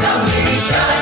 Colombia.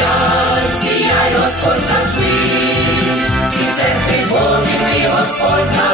сіяй, сіяй, Господь завжди, всі церкви Божі, ти Господь на